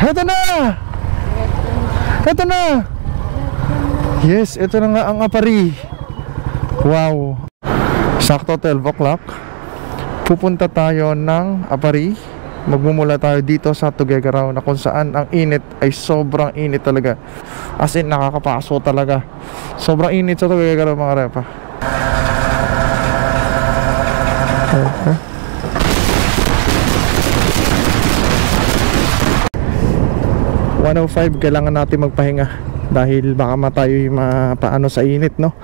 Ito na! Ito na! Yes, ito na nga ang Apari. Wow! Sakto 12 o'clock. Pupunta tayo ng Apari. Magmumula tayo dito sa Tuguegarao na kung saan ang init ay sobrang init talaga. As in, nakakapaso talaga. Sobrang init sa Tuguegarao mga repa. 1:05, kailangan natin magpahinga dahil baka matayo yung mapaano sa init, no?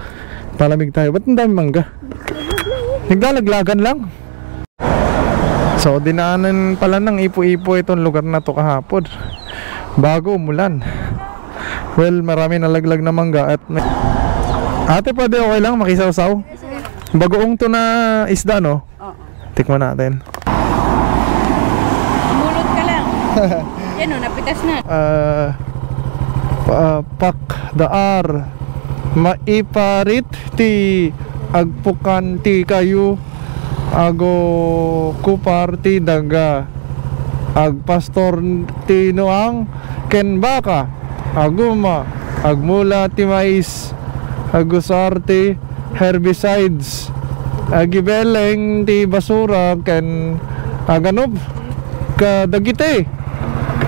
Palamig tayo. Ba't ang dami mangga? Naglalaglagan lang. So dinaanan pala ng ipo-ipo itong lugar na to kahapon bago umulan. Well, marami nalaglag na mangga at ate, pwede okay lang makisawsaw? Bagoong to na isda, no? Oo. Tikman natin. Mulot ka lang. Yan o, napitas na. Pak daar maiparit ti agpukan ti kayo ago kupar ti daga agpastor ti noang ken baka aguma agmula ti mais agusar ti herbicides agibeleng ti basura ken aganob kadagite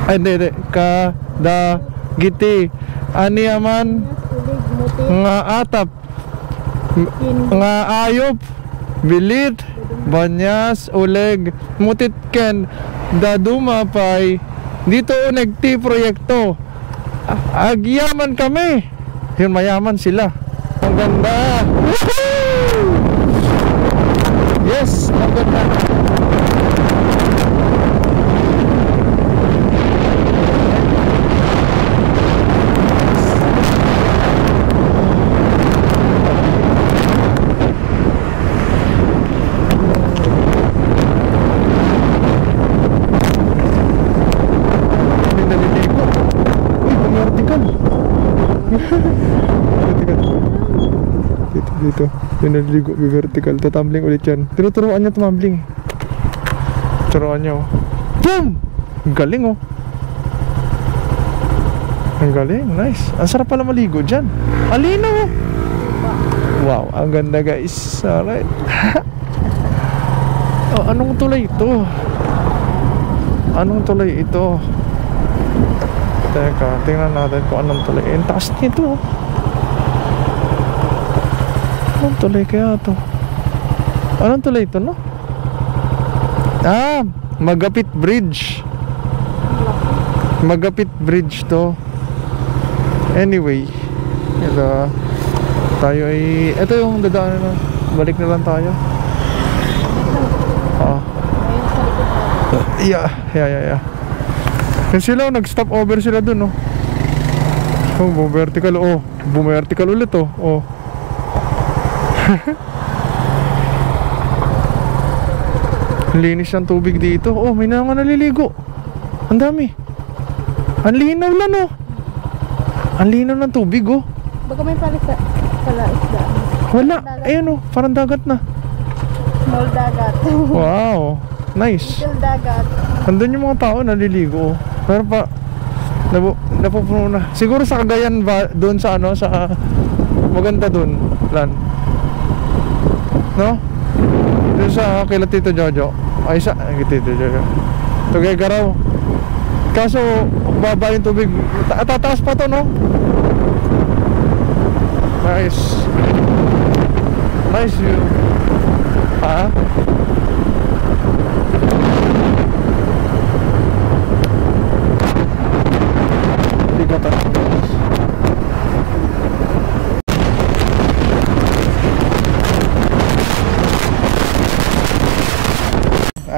hindi kadagite aniaman nga atap nga ayop bilit banyas uleg mutit ken dadumapay dito nagti proyekto agyaman kami yun, mayaman sila. Ang ganda. Woohoo! Yes, ang ganda. Dito, yung naliligo, vertical. Tatumbling ulit yan. Tinuturuan niya tumambling. Turuan niya, oh. Boom! Ang galing, oh. Ang galing, nice. Ang sarap pala maligo dyan. Alinaw, oh. Wow, ang ganda, guys. Alright. Oh, anong tulay ito? Anong tulay ito? Teka, tingnan natin kung anong tulay. Ang taas nito, oh. Anong tulay kaya ito? Anong tulay ito, no? Ah, Magapit Bridge. Magapit Bridge to. Anyway, ito tayo ay ito yung dadaanan na. Balik na lang tayo. Ah. Yeah. Kasi sila nag-stop over sila dun, no? Oh, vertical. Oh, vertical ulit, oh. Oh. Linis ng tubig dito. Oh, may na nga naliligo. Ang dami. Ang linaw lang, oh. Ang linaw ng tubig, oh. Baka may pala isda. Wala. Ayun, oh. Parang dagat na. Small dagat. Wow. Nice. Little dagat. Andun yung mga tao naliligo, oh. Pero pa napupuno na. Siguro sa Cagayan ba doon sa ano, sa maganda doon, Lan. No? Doon sa kila Tito Jojo. Ay sa Tito Jojo. Tuguegarao. Kaso baba yung tubig. Tataas pa to, no? Nice. Nice view. Ha? Hindi ko tataas.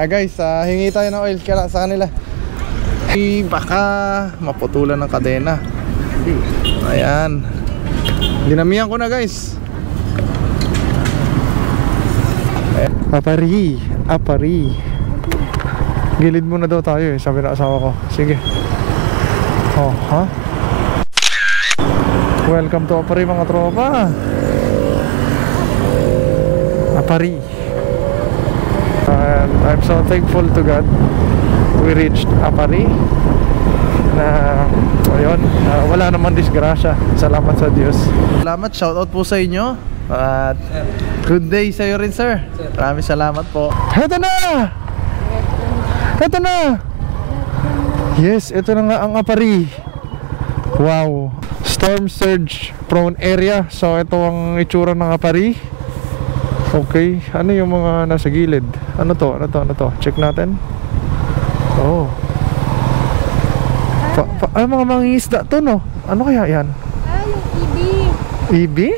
Guys, hingi tayo ng oil kaya sa kanila. Baka maputulan ng kadena. Ayan. Dinamihan ko na, guys. Apari. Gilid muna daw tayo, eh, sabi ng asawa ko. Sige. Oh, ha? Welcome to Apari, mga tropa. Apari. And I'm so thankful to God we reached Apari. na ayun, wala naman disgrasya. Salamat sa Diyos. Salamat, shoutout po sa inyo. At good day sa iyo rin, sir. Maraming salamat po. Heto na! Heto na! Yes, ito na nga ang Apari. Wow, storm surge prone area. So ito ang itsura ng Apari. Okay, ano yung mga nasa gilid? Ano to? Check natin. Oh. Ay, mga mangingisda to, no? Ano kaya yan? Yung ibi. Ibi?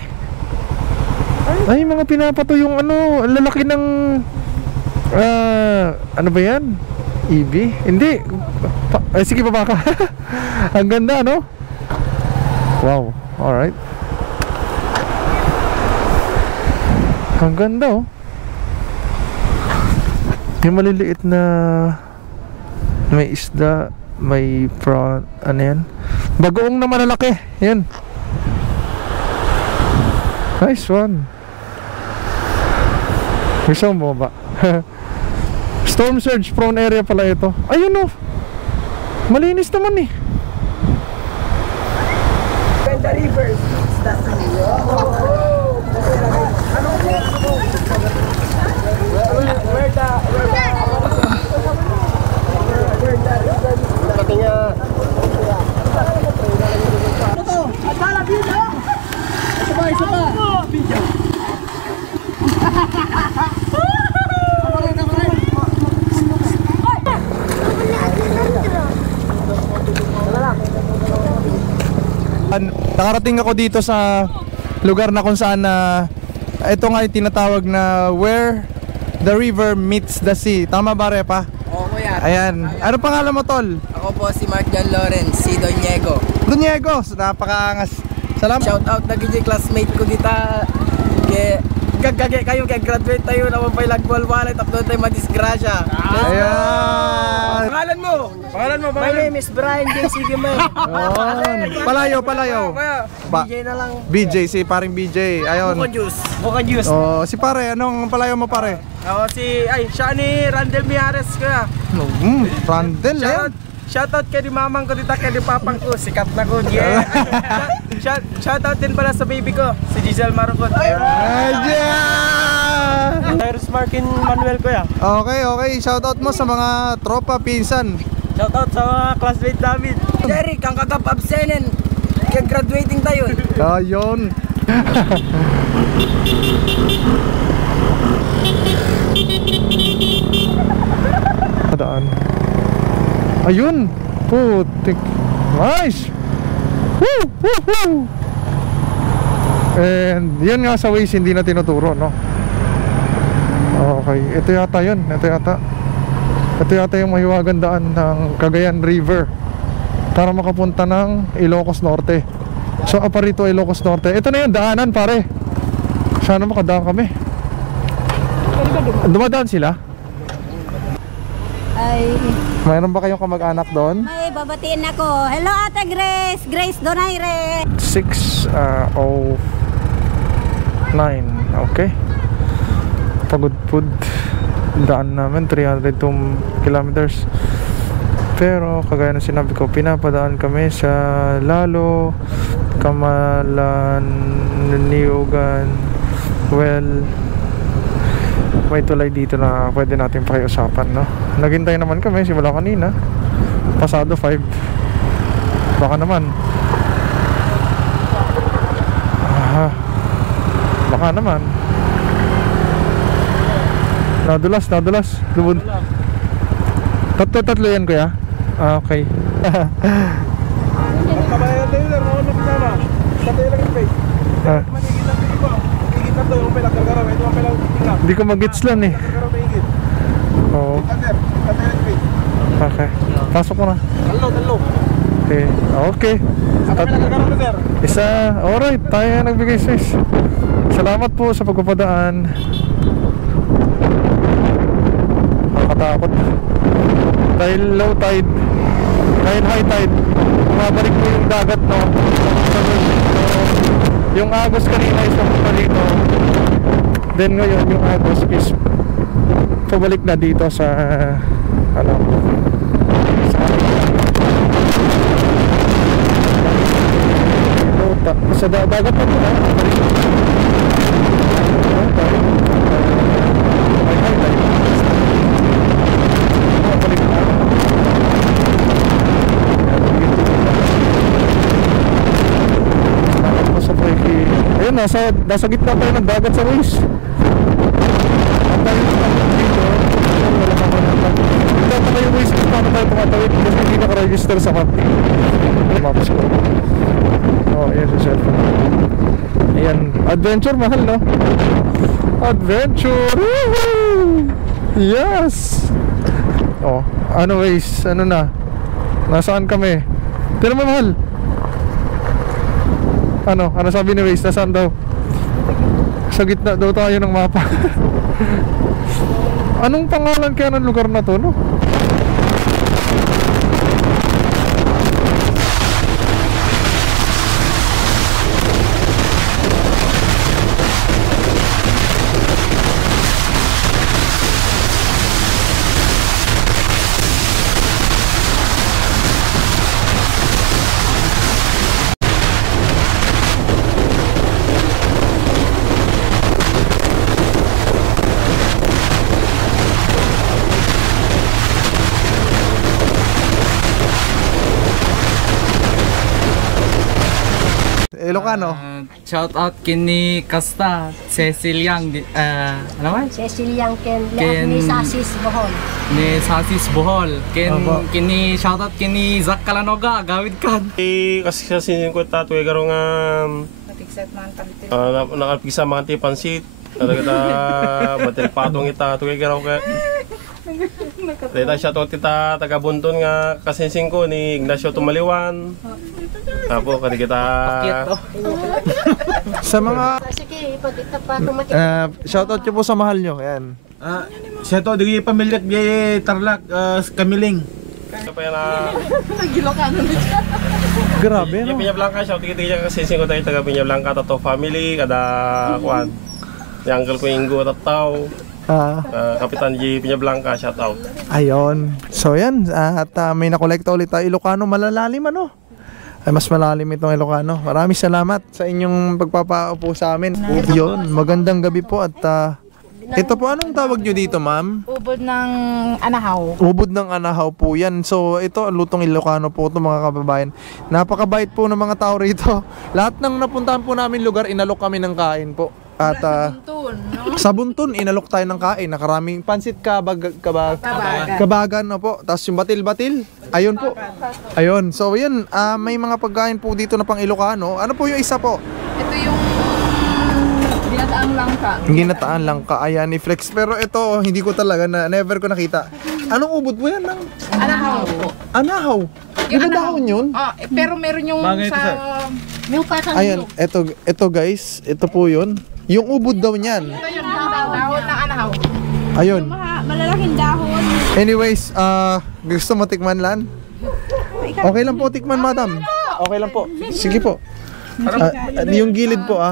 Ay, mga pinapato yung ano, ang lalaki ng ano ba yan? Ibi? Hindi. Ay, sige, baba ka. Ang ganda, no? Wow, alright. Ang ganda, oh. Yung maliliit na may isda, may prawn, ano yan? Bagoong na malalaki. Yan. Nice one. Gusto mo ba? Storm surge prone area pala ito. Ayun, oh. Malinis naman, eh. When the river meets the sea. Nakarating ako dito sa lugar na kung saan ito nga yung tinatawag na where the river meets the sea. Tama ba, Repa? Oo, kuya. Ayan. Ano pangalan mo, tol? Ako po si Mark John Lawrence, si Doniego. Doniego, napakaangas. Salamat. Shout out na gigi classmate ko dito. Gagage kayo, kaya graduate tayo naman pa ilagwal wallet, tapos tayo madisgrasya. Ayan. Pangalan mo? My name is Brian J. Sigimay. Palayo. BJ na lang. BJ, si paring BJ. Ayun. Buka juice. Oh, si pare, anong palayo mo, pare? Ako siya ni Randel Miares kuya. Randel, eh. Shoutout kay di mamang ko dito, kay di papang ko, sikat na ko. Yeah. Shoutout din pala sa baby ko, si Giselle Marocot. Cyrus Markin Manuel kuya. Okay. Shoutout mo sa mga tropa, pinsan. Shoutout sa mga classmate namin. Derek, ang kakap-absenen. Kaya graduating tayo. Ayun. Daan. Ayun. Putik. Nice. Woo. And yun nga sa Waze hindi na tinuturo, no? Okay, ito yata yung mahiwagang daan ng Cagayan River para makapunta ng Ilocos Norte. So Aparito, Ilocos Norte. Ito na yung daanan, pare. Sana makadaan kami. Dumadaan sila? Ay, Mayroon ba kayong kamag-anak doon? may babatiin ako. Hello, Ate Grace. Grace Donaire. 6:09. Okay. Pagudpud. Daan namin 302 kilometers. Pero kagaya ng sinabi ko, pinapadaan kami sa Lalo, Kamalan, Niugan. Well, may tulay dito na pwede natin pakiusapan, no? Naghintay naman kami simula kanina. Pasado 5. Baka naman. Baka naman. Nadulas. Lubod. Tatlo yan, kuya? Okay. Kabayan tayo lang, ako nung kasama. Tatay lang yung face. Manigit lang dito. Higit na to, yung pelang gagaraw. Ito ang pelang tingnan. Hindi ko mag-gets lang, eh. Gagaraw na higit. Oo. Tatay lang yung face. Okay. Pasok ko na. Talo. Okay. Sa pelang gagaraw na, sir. Isa. Alright. Tayo na nagbigay sis. Salamat po sa pagpapadaan. Nakakatakot. Dahil low tide, dahil high tide, bumabalik po yung dagat, no? Yung agos kanina is papunta dito. Then ngayon yung agos is pabalik na dito sa ano, sa Sa dagat pa po. Ayun, nasa gitna tayo ng dagat sa Waze. Ito pa yung Waze kung paano tayo pumatawid kasi hindi naka-register sa map. Maps ko. Oh, ayan sa cellphone. Ayan, adventure mahal, no? Adventure! Woohoo! Yes! Oh, ano Waze? Ano na? Nasaan kami? Pero mahal. Ano sabi ni Waze? Nasaan daw? Sa gitna daw tayo ng mapa. Anong pangalan kaya ng lugar na to, no? Ilocano. Shout out kini Kasta, Cecil Yang, ano ba? Cecil Yang Ken Ken- ni Sasis Bohol. Ni Sasis Bohol. Opo. Kini shout out kini Zak Kalanoga, gawid kan. Kasi sa sinin ko tato ay garong nakapigsa mga tipansit. Kita batil patong ita tuwing garaw ka. Dita siya to tita taga Bunton nga kasinsing ko ni Ignacio Tumaliwan. Apo kani kita. Sa mga Sige, ipagita pa tumatik. shoutout nyo po sa mahal nyo. Ayan. Siya to, di pamilya di Tarlac, Kamiling. Apa yan na Grabe, no? Pinya Blanca siya tigit-tigit kasinsing ko tayo taga Pinya Blanca tato family kada kuan. Yang uncle ko Ingo tataw. Kapitan G Pinya Blanca, shout out. Ayun. So yan, at may nakolekta ulit tayo Ilocano, malalalim ano? Ay mas malalim itong Ilocano. Maraming salamat sa inyong pagpapaupo sa amin. Yun, magandang gabi po at ito po, anong tawag nyo dito, ma'am? Ubod ng anahaw. Ubod ng anahaw po yan. So ito, lutong Ilocano po ito mga kababayan. Napakabait po ng mga tao rito. Lahat ng napuntahan po namin lugar, inalok kami ng kain po. At sa Bunton, inalok tayo ng kain. Nakaraming pansit kabagan na po. Tapos yung batil-batil. Ayun po. Ayun. So yun, may mga pagkain po dito na pang Ilocano. Ano po yung isa po? Ito yung ginataang langka. Ginataan lang ka. Ayan ni Flex. Pero ito, hindi ko talaga never ko nakita. Anong ubod po yan? Anahaw po. Anahaw. Di ba dahon yun? Pero meron yung sa... Yung patang Ayan, ito guys. Ito po yun. Yung ubod daw niyan. Ito yung dahon ng anahaw. Ayun. Malalaking dahon. Anyways, gusto mo tikman lan? Okay lang po tikman, madam. Okay lang po. Sige po. Yung gilid po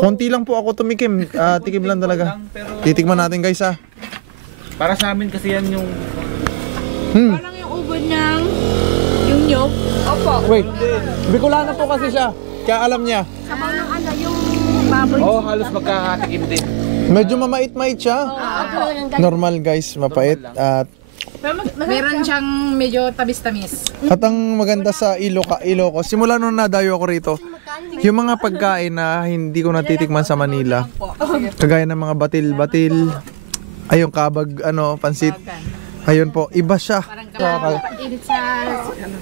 konti lang po ako tumikim. Tikim lang talaga. Titikman natin guys Para sa amin kasi yan yung... Parang yung ubod niyang... Yung nyog. Opo. Wait. Bicolano po kasi siya. Kaya alam niya. Sabaw ng ano, yung baboy. halos magkakatikim din. Medyo mamait-mait siya. Normal guys, mapait. At Meron siyang medyo tamis-tamis. ang maganda sa Ilocos, simula nung nadayo ako rito, yung mga pagkain na hindi ko natitikman sa Manila, kagaya ng mga batil-batil, ayong kabag, pansit, ayun po, iba siya. Init sa...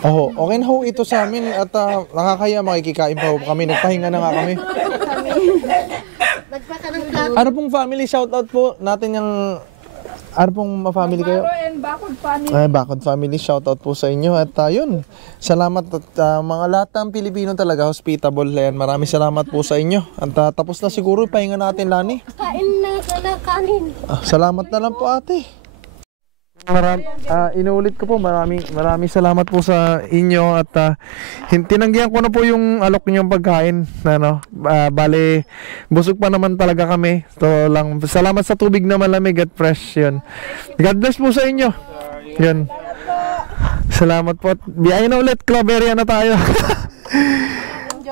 Oo, okay na ho ito sa amin at nakakaya makikikain pa ho kami, nagpahinga na nga kami. Nagpaka ng vlog. Ano pong family shoutout po natin yung... Ano pong ma-family kayo? and Bakod Family. Ay, Bakod Family, shoutout po sa inyo. At yun, salamat at mga lahat ng Pilipino talaga, hospitable. Ayan, maraming salamat po sa inyo. At tapos na siguro, pahinga natin, Lani. Kain na kanin. Salamat na lang po, ate. Inuulit ko po, maraming salamat po sa inyo at tinanggihan ko na po yung alok niyong pagkain. Bale, busog pa naman talaga kami. So lang, salamat sa tubig na malamig at fresh yun. God bless po sa inyo. Yun. Salamat po. Biyaya na ulit, Claveria na tayo.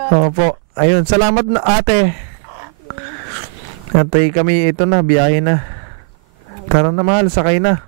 Opo. Ayun, salamat na ate. Atay kami, ito na, biyahe na. Tara na mahal, sakay na.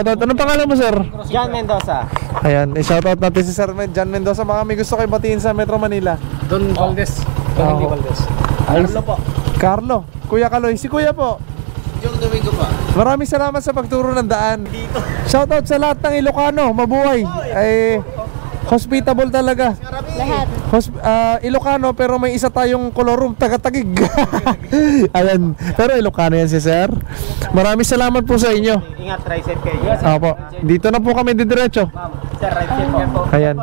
Shoutout. Anong pangalan mo, sir? John Mendoza. Ayan, i-shoutout natin si Sir John Mendoza. Baka may gusto kayo batiin sa Metro Manila. Don Valdez. Don Valdez. Carlo po. Carlo. Kuya Kaloy. Si Kuya po. Yung Domingo pa. Maraming salamat sa pagturo ng daan. Shoutout sa lahat ng Ilocano. Mabuhay. Ay, hospitable talaga. Lahat. Ilocano pero may isa tayong kolorum taga-Tagig. Ayan. Pero Ilocano yan si Sir. Maraming salamat po sa inyo. Ingat, right side kayo. Opo. Dito na po kami didiretso. Sir, right side po. Ayan.